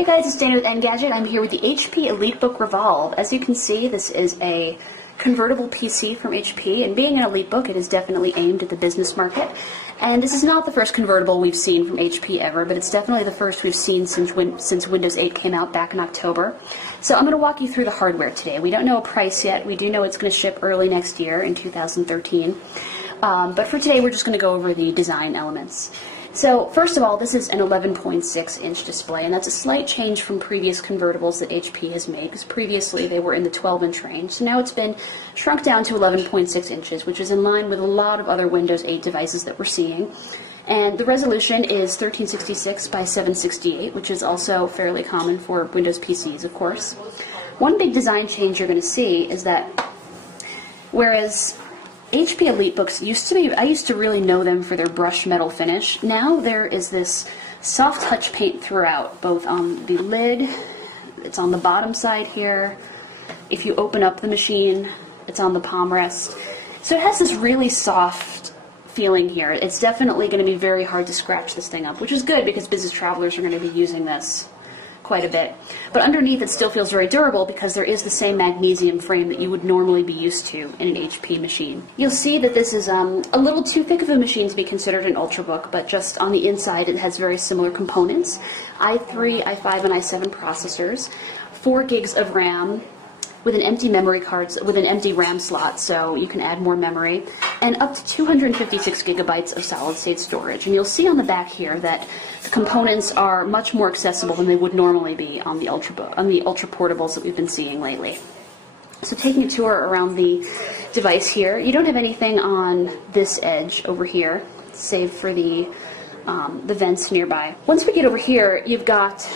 Hey guys, it's Dana with Engadget. I'm here with the HP EliteBook Revolve. As you can see, this is a convertible PC from HP, and being an EliteBook, it is definitely aimed at the business market. And this is not the first convertible we've seen from HP ever, but it's definitely the first we've seen since Windows 8 came out back in October. So I'm going to walk you through the hardware today. We don't know a price yet. We do know it's going to ship early next year in 2013. But for today, we're just going to go over the design elements. So first of all, this is an 11.6 inch display, and that's a slight change from previous convertibles that HP has made, because previously they were in the 12 inch range. So now it's been shrunk down to 11.6 inches, which is in line with a lot of other Windows 8 devices that we're seeing. And the resolution is 1366 by 768, which is also fairly common for Windows PCs, of course. One big design change you're going to see is that whereas HP EliteBooks I used to really know them for their brushed metal finish. Now there is this soft touch paint throughout, both on the lid, it's on the bottom side here. If you open up the machine, it's on the palm rest. So it has this really soft feeling here. It's definitely going to be very hard to scratch this thing up, which is good because business travelers are going to be using this quite a bit. But underneath it still feels very durable because there is the same magnesium frame that you would normally be used to in an HP machine. You'll see that this is a little too thick of a machine to be considered an Ultrabook, but just on the inside it has very similar components. i3, i5, and i7 processors, 4 gigs of RAM, with an empty memory card, with an empty RAM slot, so you can add more memory, and up to 256 gigabytes of solid-state storage. And you'll see on the back here that the components are much more accessible than they would normally be on the Ultrabook, on the Ultra portables that we've been seeing lately. So taking a tour around the device here, you don't have anything on this edge over here, save for the vents nearby. Once we get over here, you've got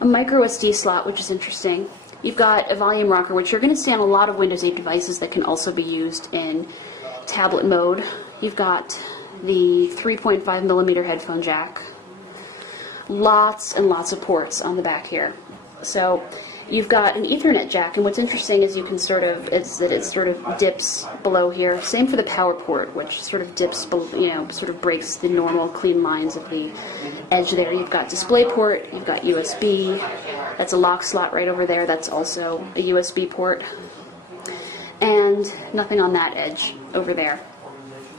a micro SD slot, which is interesting. You've got a volume rocker, which you're going to see on a lot of Windows 8 devices that can also be used in tablet mode. You've got the 3.5mm headphone jack. Lots and lots of ports on the back here. So you've got an Ethernet jack, and what's interesting is it sort of dips below here. Same for the power port, which sort of dips, sort of breaks the normal clean lines of the edge there. You've got DisplayPort, you've got USB. That's a lock slot right over there. That's also a USB port. And nothing on that edge over there.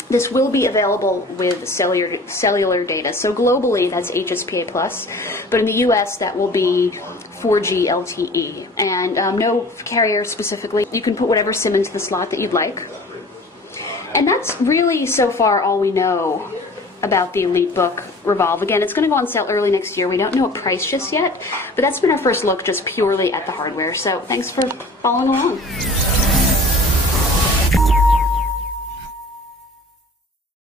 This will be available with cellular data. So globally, that's HSPA+, but in the US, that will be 4G LTE. And no carrier specifically. You can put whatever SIM into the slot that you'd like. And that's really, so far, all we know about the EliteBook Revolve. Again, it's going to go on sale early next year. We don't know a price just yet, but that's been our first look just purely at the hardware. So thanks for following along.